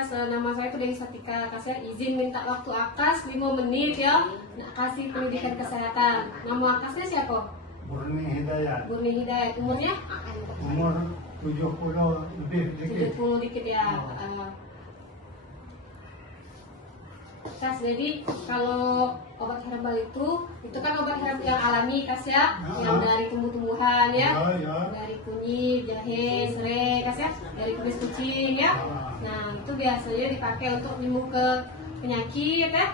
Kas, nama saya itu Dewi Satika. Kas ya, izin minta waktu Akas 5 menit ya. Nak kasih pendidikan kesehatan. Nama Akasnya siapa? Murni Hidayat. Murni Hidayat. Umurnya? Umur 70 lebih dikit. 70 dikit ya. Kas, jadi kalau obat herbal itu kan obat herbal yang alami Kas ya, yang dari tumbuh-tumbuhan ya, dari kunyit, jahe, serai Kas ya, dari kumis kucing ya. Nah itu biasanya dipakai untuk menyembuh ke penyakit ya,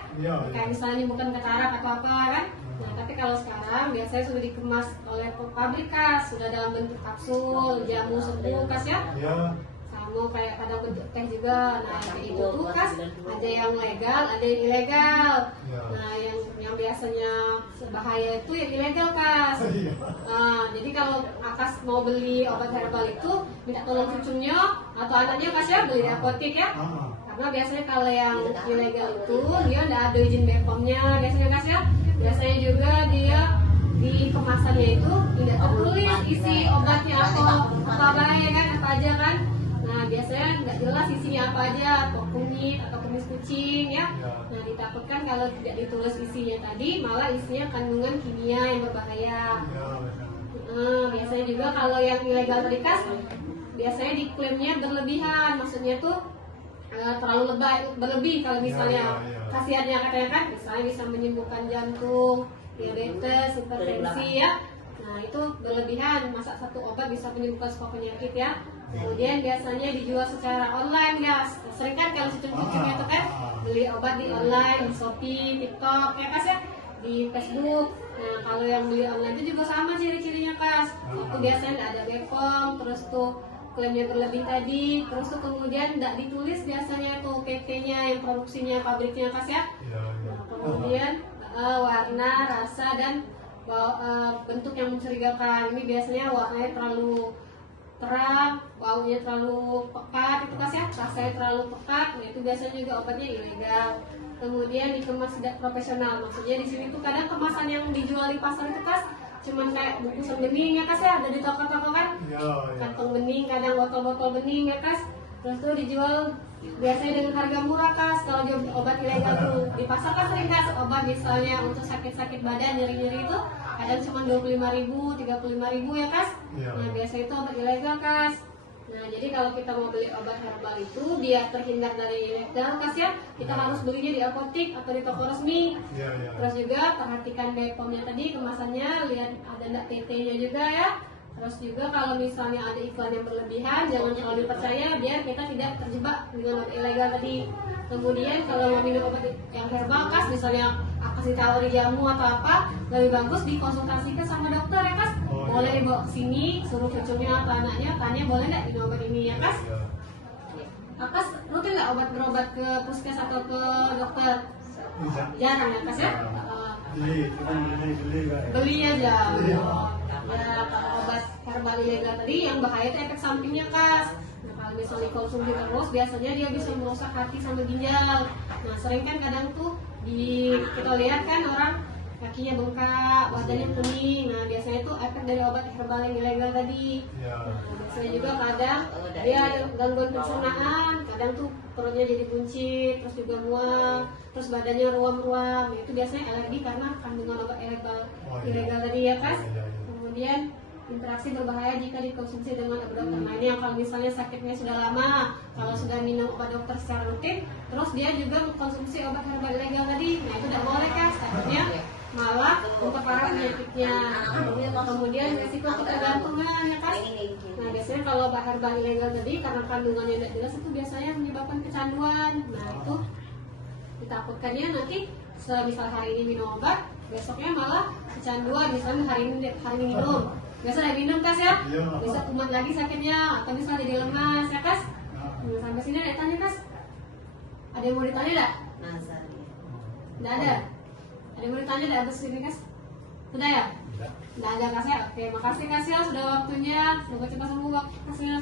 kayak misalnya menyembuhkan katarak atau apa kan. Nah tapi kalau sekarang biasanya sudah dikemas oleh pabrik Kas, sudah dalam bentuk kapsul, jamu sembuh Kas ya. Mau kayak kadang bentuk teh juga. Nah itu tuh Kas ada yang legal, ada yang ilegal. Nah yang biasanya berbahaya itu yang ilegal Kas. Nah jadi kalau Akas mau beli obat herbal itu minta tolong cucunya atau anaknya Kas ya, beli di apotek ya. Karena biasanya kalau yang ilegal itu dia nggak ada izin BPOM-nya biasanya Kas ya. Biasanya juga dia di kemasannya itu tidak tertulis isi obatnya apa aja kan, apa aja kan. Nah biasanya nggak jelas isinya apa aja, atau kunyit atau kumis kucing ya. Nah ditakutkan kalau tidak ditulis isinya tadi malah isinya kandungan kimia yang berbahaya. Biasanya juga kalau yang ilegal tadi Kas, biasanya diklaimnya berlebihan, maksudnya tuh terlalu berlebih. Kalau misalnya khasiatnya katanya kan, misalnya bisa menyembuhkan jantung, diabetes, hipertensi ya. Nah itu berlebihan, masa satu obat bisa menyembuhkan semua penyakit ya. Kemudian biasanya dijual secara online Kas. Sering kan kalau cucu-cucunya itu kan beli obat di online, di Shopee, TikTok ya Kas ya, di Facebook. Nah kalau yang beli online itu juga sama ciri-cirinya Kas. Itu biasanya tidak ada BPOM, terus tuh klaimnya berlebih tadi, terus tuh kemudian tidak ditulis biasanya tuh PT-nya yang produksinya, pabriknya Kas ya. Nah, kemudian warna, rasa dan bentuk yang mencurigakan. Ini biasanya warnanya terlalu terang, baunya terlalu pekat itu Kas ya, rasanya terlalu pekat. Nah itu biasanya juga obatnya ilegal. Kemudian dikemas tidak profesional, maksudnya di sini tuh kadang kemasan yang dijual di pasar itu Kas cuman kayak bungkusan bening ya Kas ya, ada di toko-toko kan, kantong bening, kadang botol-botol bening ya Kas. Terus tuh dijual biasanya dengan harga murah Kas. Kalau obat ilegal tuh di pasar kan sering Kas, obat misalnya untuk sakit-sakit badan, nyeri-nyeri itu kadang cuma 25.000, 35.000 ya Kas. Nah biasanya itu obat ilegal Kas. Nah jadi kalau kita mau beli obat herbal itu biar terhindar dari ilegal Kas ya, kita harus belinya di apotek atau di toko resmi. Terus juga perhatikan BPOM-nya tadi, kemasannya, lihat ada enggak PT-nya juga ya. Terus juga kalau misalnya ada iklan yang berlebihan, jangan terlalu dipercaya biar kita tidak terjebak dengan obat ilegal tadi. Kemudian kalau mau minum obat yang herbal Kas, misalnya kasih tawari jamu atau apa, lebih bagus dikonsultasikan sama dokter ya Kas. Boleh dibawa ke sini, suruh cucunya atau anaknya tanya boleh nggak minum obat ini ya Kas. Akas rutin nggak berobat ke puskes atau ke dokter? Jarang ya Kas ya. Beli aja. Ya kalau obat herbal ilegal tadi yang bahaya itu efek sampingnya Kas. Nah kalau misalnya dikonsumsi terus biasanya dia bisa merusak hati sama ginjal. Nah sering kan kadang tuh kita lihat kan orang kakinya bengkak, badannya kuning. Nah biasanya itu efek dari obat herbal yang ilegal tadi. Nah, biasanya juga kadang dia gangguan pencernaan, kadang tuh perutnya jadi buncit, terus juga mual, terus badannya ruam-ruam. Itu biasanya alergi karena kandungan obat ilegal tadi ya Kas. Kemudian interaksi berbahaya jika dikonsumsi dengan obat dokter. Nah ini yang kalau misalnya sakitnya sudah lama, kalau sudah minum obat dokter secara rutin, terus dia juga mengkonsumsi obat herbal ilegal tadi, nah itu tidak boleh Kas, takutnya malah memperparah penyakitnya. Kemudian risiko ketergantungan ya Kas. Nah biasanya kalau obat herbal ilegal tadi karena kandungannya tidak jelas itu biasanya menyebabkan kecanduan. Nah itu ditakutkannya nanti misal hari ini minum obat, besoknya malah kecanduan. Misalnya hari ini minum, biasa udah minum Kas ya, bisa kumat lagi sakitnya atau bisa jadi lemas ya Kas. Nah, sampai sini ada tanya Kas? Ada yang mau ditanya enggak? Enggak ada? Ada yang mau ditanya enggak habis ini Kas? Sudah ya? Enggak ada Kas ya? Oke, makasih Kas ya sudah waktunya. Semoga cepat sembuh Kas ya.